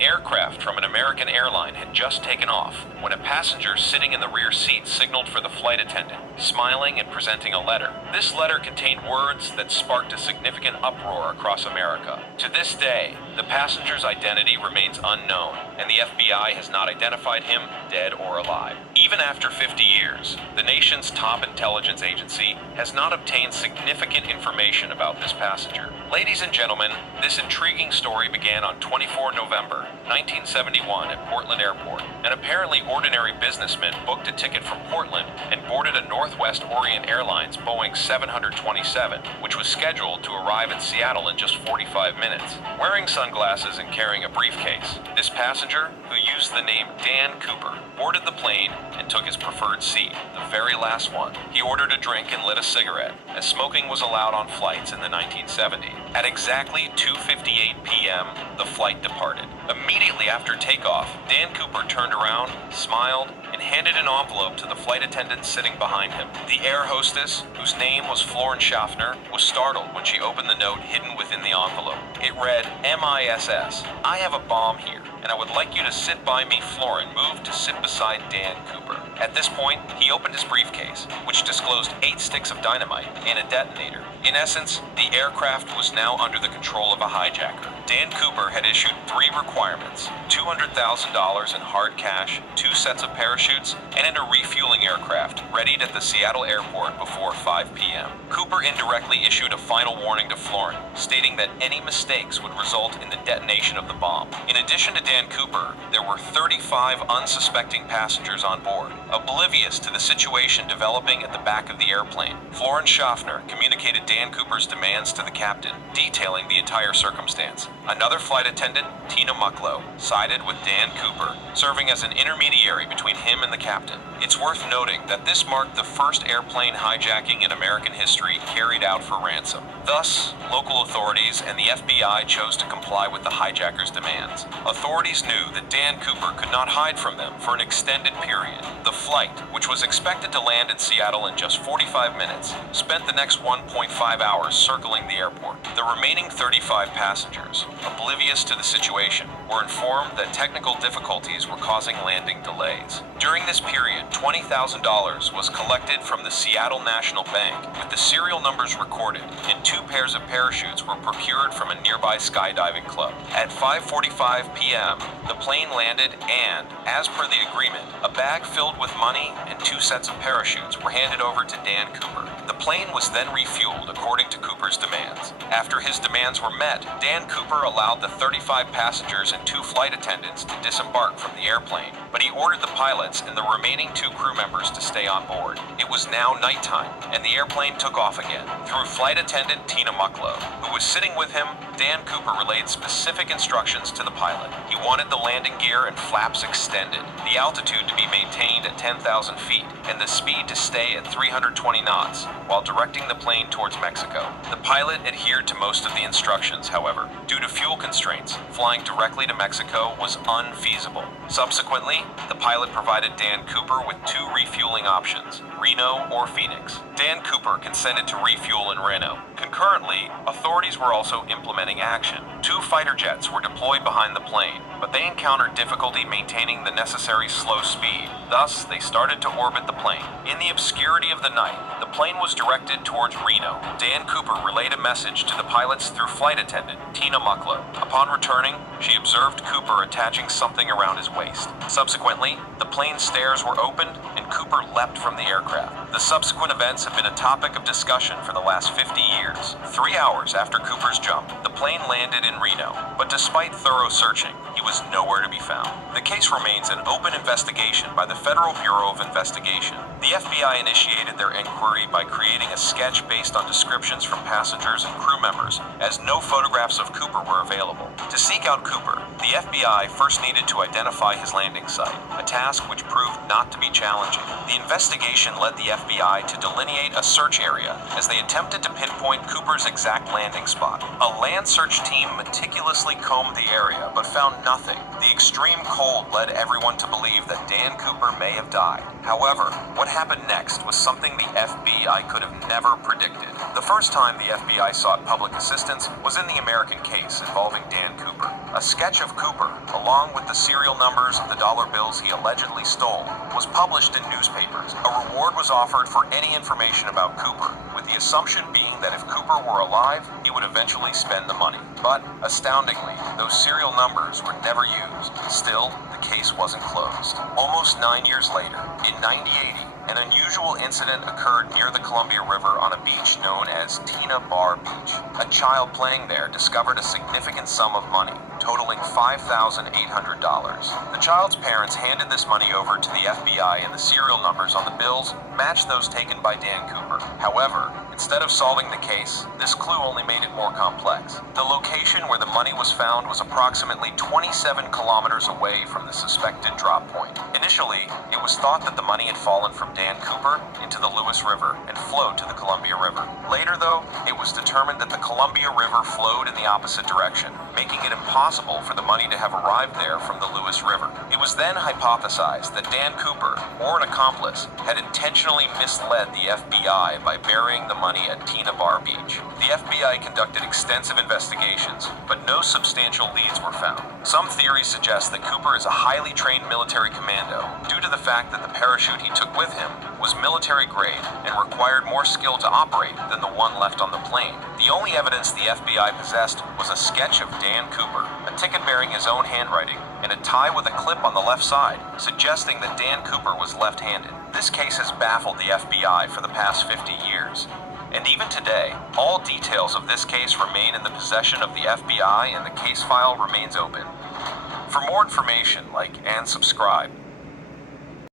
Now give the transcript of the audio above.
An aircraft from an American airline had just taken off when a passenger sitting in the rear seat signaled for the flight attendant, smiling and presenting a letter. This letter contained words that sparked a significant uproar across America. To this day, the passenger's identity remains unknown, and the FBI has not identified him, dead or alive. Even after 50 years, the nation's top intelligence agency has not obtained significant information about this passenger. Ladies and gentlemen, this intriguing story began on 24 November 1971 at Portland Airport. An apparently ordinary businessman booked a ticket from Portland and boarded a Northwest Orient Airlines Boeing 727, which was scheduled to arrive in Seattle in just 45 minutes. Wearing sunglasses and carrying a briefcase, this passenger, who used the name Dan Cooper, boarded the plane and took his preferred seat, the very last one. He ordered a drink and lit a cigarette, as smoking was allowed on flights in the 1970s. At exactly 2:58 p.m., the flight departed. Immediately after takeoff, Dan Cooper turned around, smiled, and handed an envelope to the flight attendant sitting behind him. The air hostess, whose name was Florence Schaffner, was startled when she opened the note hidden within the envelope. It read, MISS, I have a bomb here, and I would like you to sit by me, Florin. Move to sit beside Dan Cooper. At this point, he opened his briefcase, which disclosed 8 sticks of dynamite and a detonator. In essence, the aircraft was now under the control of a hijacker. Dan Cooper had issued 3 requirements: $200,000 in hard cash, 2 sets of parachutes, and a refueling aircraft readied at the Seattle airport before 5 p.m. Cooper indirectly issued a final warning to Florin, stating that any mistakes would result in the detonation of the bomb. In addition to Dan Cooper, there were 35 unsuspecting passengers on board, oblivious to the situation developing at the back of the airplane. Florence Schaffner communicated Dan Cooper's demands to the captain, detailing the entire circumstance. Another flight attendant, Tina Mucklow, sided with Dan Cooper, serving as an intermediary between him and the captain. It's worth noting that this marked the first airplane hijacking in American history carried out for ransom. Thus, local authorities and the FBI chose to comply with the hijackers' demands. Authorities knew that Dan Cooper could not hide from them for an extended period. The flight, which was expected to land in Seattle in just 45 minutes, spent the next 1.5 hours circling the airport. The remaining 35 passengers, oblivious to the situation, were informed that technical difficulties were causing landing delays. During this period, $20,000 was collected from the Seattle National Bank, with the serial numbers recorded, and 2 pairs of parachutes were procured from a nearby skydiving club. At 5:45 p.m., the plane landed and, as per the agreement, a bag filled with money and 2 sets of parachutes were handed over to Dan Cooper. The plane was then refueled according to Cooper's demands. After his demands were met, Dan Cooper allowed the 35 passengers and 2 flight attendants to disembark from the airplane, but he ordered the pilots and the remaining 2 crew members to stay on board. It was now nighttime, and the airplane took off again. Through flight attendant Tina Mucklow, who was sitting with him, Dan Cooper relayed specific instructions to the pilot. He wanted the landing gear and flaps extended, the altitude to be maintained at 10,000 feet, and the speed to stay at 320 knots, while directing the plane towards Mexico. The pilot adhered to most of the instructions, however. Due to fuel constraints, flying directly to Mexico was unfeasible. Subsequently, the pilot provided Dan Cooper with 2 refueling options, Reno or Phoenix. Dan Cooper consented to refuel in Reno. Concurrently, authorities were also implementing action. 2 fighter jets were deployed behind the plane, but they encountered difficulty maintaining the necessary slow speed. Thus, they started to orbit the plane. In the obscurity of the night, the plane was directed towards Reno. Dan Cooper relayed a message to the pilots through flight attendant Tina Mucklow. Upon returning, she observed Cooper attaching something around his waist. Subsequently, the plane's stairs were opened and Cooper leapt from the aircraft. The subsequent events have been a topic of discussion for the last 50 years. 3 hours after Cooper's jump, the plane landed in Reno, but despite thorough searching, he was nowhere to be found. The case remains an open investigation by the Federal Bureau of Investigation. The FBI initiated their inquiry by creating a sketch based on descriptions from passengers and crew members, as no photographs of Cooper were available. To seek out Cooper, the FBI first needed to identify his landing site, a task which proved not to be challenging. The investigation led the FBI to delineate a search area as they attempted to pinpoint Cooper's exact landing spot. A land search team meticulously combed the area but found nothing. The extreme cold led everyone to believe that Dan Cooper may have died. However, what happened next was something the FBI could have never predicted. The first time the FBI sought public assistance was in the American case involving Dan Cooper. A sketch of Cooper, along with the serial numbers of the dollar bills he allegedly stole, was published in newspapers. A reward was offered for any information about Cooper, with the assumption being that if Cooper were alive, he would eventually spend the money. But, astoundingly, those serial numbers were never used. Still, the case wasn't closed. Almost 9 years later, in 1980, an unusual incident occurred near the Columbia River on a beach known as Tina Bar Beach. A child playing there discovered a significant sum of money, totaling $5,800. The child's parents handed this money over to the FBI, and the serial numbers on the bills matched those taken by Dan Cooper. However, instead of solving the case, this clue only made it more complex. The location where the money was found was approximately 27 kilometers away from the suspected drop point. Initially, it was thought that the money had fallen from Dan Cooper into the Lewis River and flowed to the Columbia River. Later, though, it was determined that the Columbia River flowed in the opposite direction, making it impossible for the money to have arrived there from the Lewis River. It was then hypothesized that Dan Cooper, or an accomplice, had intentionally misled the FBI by burying the money at Tina Bar Beach. The FBI conducted extensive investigations, but no substantial leads were found. Some theories suggest that Cooper is a highly trained military commando, due to the fact that the parachute he took with him was military grade and required more skill to operate than the one left on the plane. The only evidence the FBI possessed was a sketch of Dan Cooper, a ticket bearing his own handwriting, and a tie with a clip on the left side, suggesting that Dan Cooper was left-handed. This case has baffled the FBI for the past 50 years. And even today, all details of this case remain in the possession of the FBI, and the case file remains open. For more information, like and subscribe.